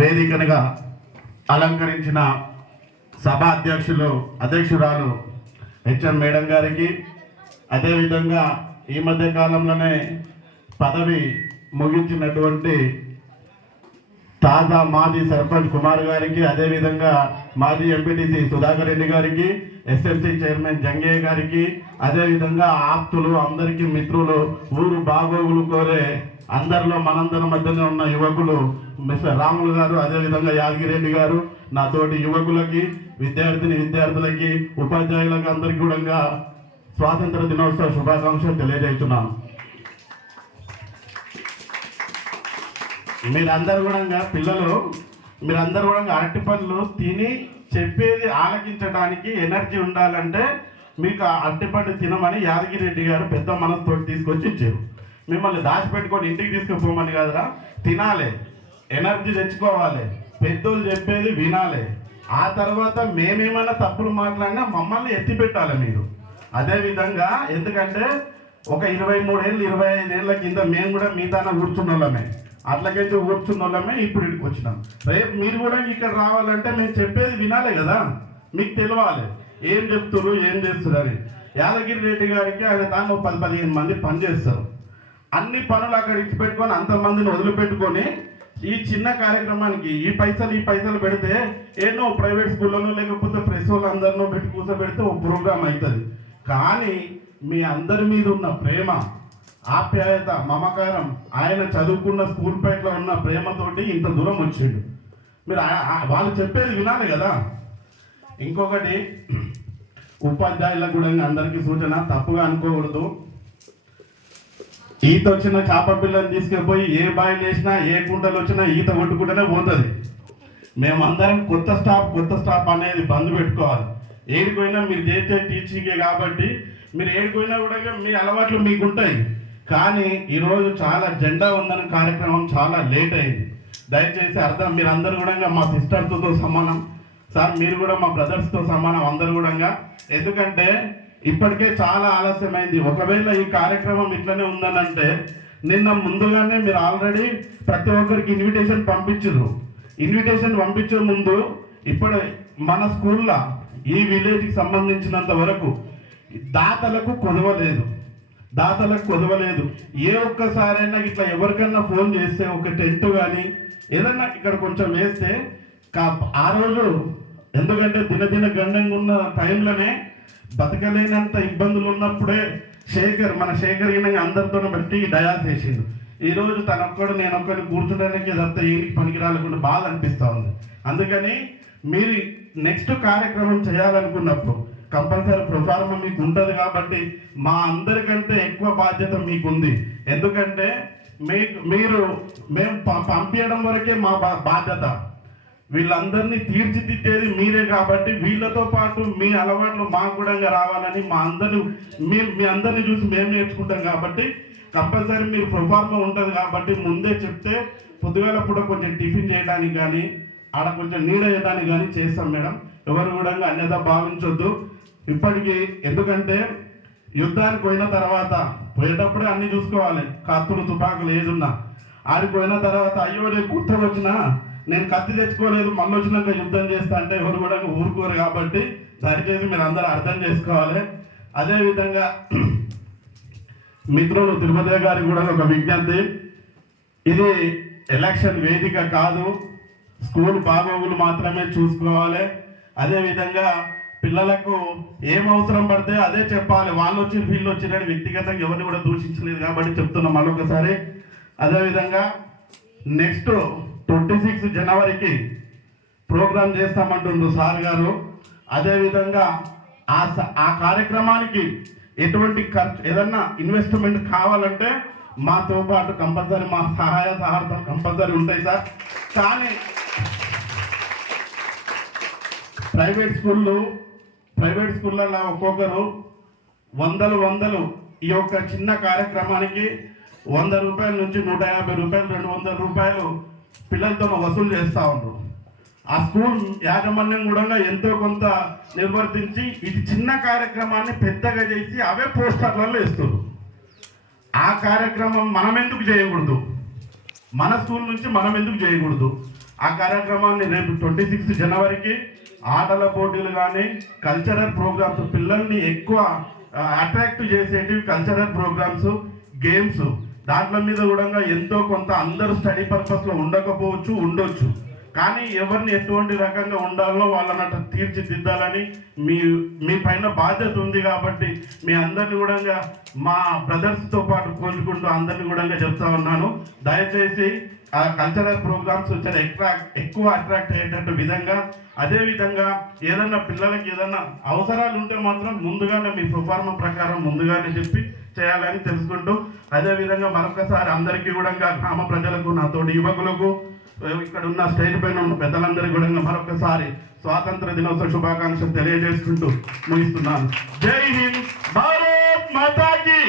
వేదికనుగా అలంకరించిన సభా అధ్యక్షురాలు హెచ్ఎం మేడం గారికి, అదేవిధంగా ఈ మధ్య కాలంలోనే పదవి ముగించినటువంటి తాజా మాజీ సర్పంచ్ కుమార్ గారికి, అదేవిధంగా మాజీ ఎంపీటీసీ సుధాకర్ రెడ్డి గారికి, ఎస్ఎంసీ చైర్మన్ జంగయ్య గారికి, అదేవిధంగా ఆప్తులు అందరికీ, మిత్రులు, ఊరు బాగోగులు కోరే అందరిలో మనందరి మధ్యలో ఉన్న యువకులు మిస్టర్ రాములు గారు, అదేవిధంగా యాదగిరెడ్డి గారు, నా తోటి యువకులకి, విద్యార్థులకి, ఉపాధ్యాయులకు అందరికీ కూడా స్వాతంత్ర దినోత్సవ శుభాకాంక్షలు తెలియజేస్తున్నాను. మీరందరూ కూడా పిల్లలు మీరందరూ కూడా అరటి పళ్ళు తిని చెప్పేది ఆలకించడానికి ఎనర్జీ ఉండాలంటే మీకు అరటిపండు తినమని యాదగిరెడ్డి గారు పెద్ద మనసుతో తీసుకొచ్చి ఇచ్చారు. మిమ్మల్ని దాచిపెట్టుకొని ఇంటికి తీసుకుపోమని కాదురా, తినాలి, ఎనర్జీ తెచ్చుకోవాలి, పెద్దోళ్ళు చెప్పేది వినాలి. ఆ తర్వాత మేమేమైనా తప్పులు మాట్లాడినా మమ్మల్ని ఎత్తి పెట్టాలి మీరు. అదేవిధంగా ఎందుకంటే ఒక 23 ఏళ్ళు 25 ఏళ్ళ కింద మేము కూడా మీతాన కూర్చున్న వాళ్ళమే, అట్లకైతే కూర్చున్న వాళ్ళమే ఇప్పుడు ఇక్కడికి వచ్చినాం. రేపు మీరు కూడా ఇక్కడ రావాలంటే మేము చెప్పేది వినాలి కదా, మీకు తెలియాలి ఏం చెప్తున్నారు ఏం చేస్తున్నారు అని. యాదగిరి రెడ్డి గారికి ఆయన తాను 10-15 మంది పనిచేస్తారు. అన్ని పనులు అక్కడ ఇచ్చిపెట్టుకొని అంతమందిని వదిలిపెట్టుకొని ఈ చిన్న కార్యక్రమానికి ఈ పైసలు పెడితే ఏదో ప్రైవేట్ స్కూళ్ళలో లేకపోతే ప్రెస్ వాళ్ళందరినో పెట్టి కూర్చోబెడితే ఒక ప్రోగ్రామ్ అవుతుంది. కానీ మీ అందరి మీద ఉన్న ప్రేమ, ఆప్యాయత, మమకారం, ఆయన చదువుకున్న స్కూల్ పేటలో ఉన్న ప్రేమతోటి ఇంత దూరం వచ్చిండు. మీరు వాళ్ళు చెప్పేది వినాలి కదా. ఇంకొకటి ఉపాధ్యాయులకు కూడా అందరికీ సూచన, తప్పుగా అనుకోకూడదు. ఈత వచ్చిన చేప పిల్లని తీసుకుపోయి ఏ బాయిలు వేసినా ఏ కుంటలు వచ్చినా ఈత కొట్టుకుంటూనే పోతుంది. మేమందరం కొత్త స్టాప్ అనేది బంద్ పెట్టుకోవాలి. ఏడిపోయినా మీరు చేసే టీచింగే కాబట్టి మీరు ఏడిపోయినా కూడా మీ అలవాట్లు మీకు ఉంటాయి. కానీ ఈరోజు చాలా జెండా వందన కార్యక్రమం చాలా లేట్ అయింది. దయచేసి మీరు అందరు కూడా మా సిస్టర్స్తో సమానం సార్, మీరు కూడా మా బ్రదర్స్తో సమానం అందరు కూడా. ఎందుకంటే ఇప్పటికే చాలా ఆలస్యమైంది. ఒకవేళ ఈ కార్యక్రమం ఇట్లనే ఉందనంటే నిన్న ముందుగానే మీరు ఆల్రెడీ ప్రతి ఒక్కరికి ఇన్విటేషన్ పంపించరు. ఇన్విటేషన్ పంపించే ముందు ఇప్పుడు మన స్కూల్లో ఈ విలేజ్కి సంబంధించినంత వరకు దాతలకు కొదవలేదు. ఏ ఒక్కసారైనా ఇట్లా ఎవరికైనా ఫోన్ చేస్తే ఒక టెంట్ కానీ ఏదన్నా ఇక్కడ కొంచెం వేస్తే ఆ రోజు, ఎందుకంటే దినదిన గండంగా ఉన్న టైంలోనే బతకలేనంత ఇబ్బందులు ఉన్నప్పుడే మన శేఖర్ అందరితో బట్టి డయాస్ చేసిండు. ఈరోజు తనొక్కడు నేనొక్కడిని కూర్చోడానికి తప్ప ఏనికి పనికి రాలేకుండా బాధ అనిపిస్తూ ఉంది. అందుకని మీరు నెక్స్ట్ కార్యక్రమం చేయాలనుకున్నప్పుడు కంపల్సరీ ప్రొఫార్మా మీకు ఉంటుంది కాబట్టి మా అందరికంటే ఎక్కువ బాధ్యత మీకుంది. ఎందుకంటే మేము పంపించడం వరకే మా బాధ్యత. వీళ్ళందరినీ తీర్చిదిద్దేది మీరే కాబట్టి వీళ్ళతో పాటు మీ అలవాట్లు మాకు కూడా రావాలని మీ అందరినీ చూసి మేము నేర్చుకుంటాం కాబట్టి కంపల్సరీ మీరు ప్రొఫార్మా ఉంటుంది కాబట్టి ముందే చెప్తే పొద్దుగాల కూడా కొంచెం టిఫిన్ చేయడానికి కానీ ఆడ కొంచెం నీడ వేయడానికి కానీ చేస్తాం మేడం. ఎవరు కూడా అన్యత భావించొద్దు ఇప్పటికీ. ఎందుకంటే యుద్ధానికి పోయిన తర్వాత పోయేటప్పుడే అన్ని చూసుకోవాలి, కత్తులు తుపాకులు ఏదున్నా. ఆడిపోయిన తర్వాత అయ్యో నేను కొత్తగా వచ్చినా నేను కత్తి తెచ్చుకోలేదు మళ్ళీ వచ్చినాక యుద్ధం చేస్తా అంటే ఎవరు కూడా ఊరుకోరు. కాబట్టి దయచేసి మీరు అందరూ అర్థం చేసుకోవాలి. అదేవిధంగా మిత్రులు తిరుపతి గారికి కూడా ఒక విజ్ఞప్తి, ఇది ఎలక్షన్ వేదిక కాదు, స్కూల్ బాగోగులు మాత్రమే చూసుకోవాలి. అదేవిధంగా పిల్లలకు ఏం అవసరం పడితే అదే చెప్పాలి. వాళ్ళు వచ్చి వీళ్ళు వచ్చినని వ్యక్తిగతంగా ఎవరిని కూడా దూషించలేదు కాబట్టి చెప్తున్నాం మరొకసారి. అదేవిధంగా నెక్స్ట్ 26 జనవరికి ప్రోగ్రాం చేస్తామంటుండ్రు సార్ గారు. అదేవిధంగా ఆ కార్యక్రమానికి ఎటువంటి ఖర్చు ఏదన్నా ఇన్వెస్ట్మెంట్ కావాలంటే మాతో పాటు కంపల్సరీ మా సహాయ సహకారాలు కంపల్సరీ ఉంటాయి సార్. కానీ ప్రైవేట్ స్కూళ్ళలో ఒక్కొక్కరు వందలు ఈ యొక్క చిన్న కార్యక్రమానికి 100 రూపాయల నుంచి 150 రూపాయలు 200 రూపాయలు పిల్లలతో వసూలు చేస్తూ ఉంటారు. ఆ స్కూల్ యాజమాన్యం కూడా ఎంతో కొంత నిర్వర్తించి ఇది చిన్న కార్యక్రమాన్ని పెద్దగా చేసి అవే పోస్టర్లలో వేస్తారు. ఆ కార్యక్రమం మనం ఎందుకు చేయకూడదు? మన స్కూల్ నుంచి మనం ఎందుకు చేయకూడదు? ఆ కార్యక్రమాన్ని రేపు 26 జనవరికి ఆటల పోటీలు కానీ కల్చరల్ ప్రోగ్రామ్స్, పిల్లల్ని ఎక్కువ అట్రాక్ట్ చేసేటివి కల్చరల్ ప్రోగ్రామ్స్, గేమ్స్, దాంట్లో మీద కూడా ఎంతో కొంత అందరూ స్టడీ పర్పస్లో ఉండకపోవచ్చు, ఉండొచ్చు. కానీ ఎవరిని ఎటువంటి రకంగా ఉండాలో వాళ్ళని తీర్చిదిద్దాలని మీ పైన బాధ్యత ఉంది. కాబట్టి మీ అందరిని కూడా మా బ్రదర్స్తో పాటు కోరుకుంటూ అందరిని కూడా చెప్తా ఉన్నాను, దయచేసి ఆ కల్చరల్ ప్రోగ్రామ్స్ ఎక్కువ అట్రాక్ట్ అయ్యేటట్టు విధంగా, అదేవిధంగా ఏదన్నా పిల్లలకి ఏదన్నా అవసరాలు ఉంటే మాత్రం ముందుగానే మీ ప్రొఫార్మ ప్రకారం ముందుగానే చెప్పి చేయాలని తెలుసుకుంటూ, అదేవిధంగా మరొకసారి అందరికీ కూడా గ్రామ ప్రజలకు, నాతోటి యువకులకు, ఇక్కడ ఉన్న స్టేజ్ పైన ఉన్న పెద్దలందరికీ కూడా మరొకసారి స్వాతంత్ర దినోత్సవ శుభాకాంక్షలు తెలియజేసుకుంటూ ముగిస్తున్నాను. జై హింద్, భారత్ మాతా కీ.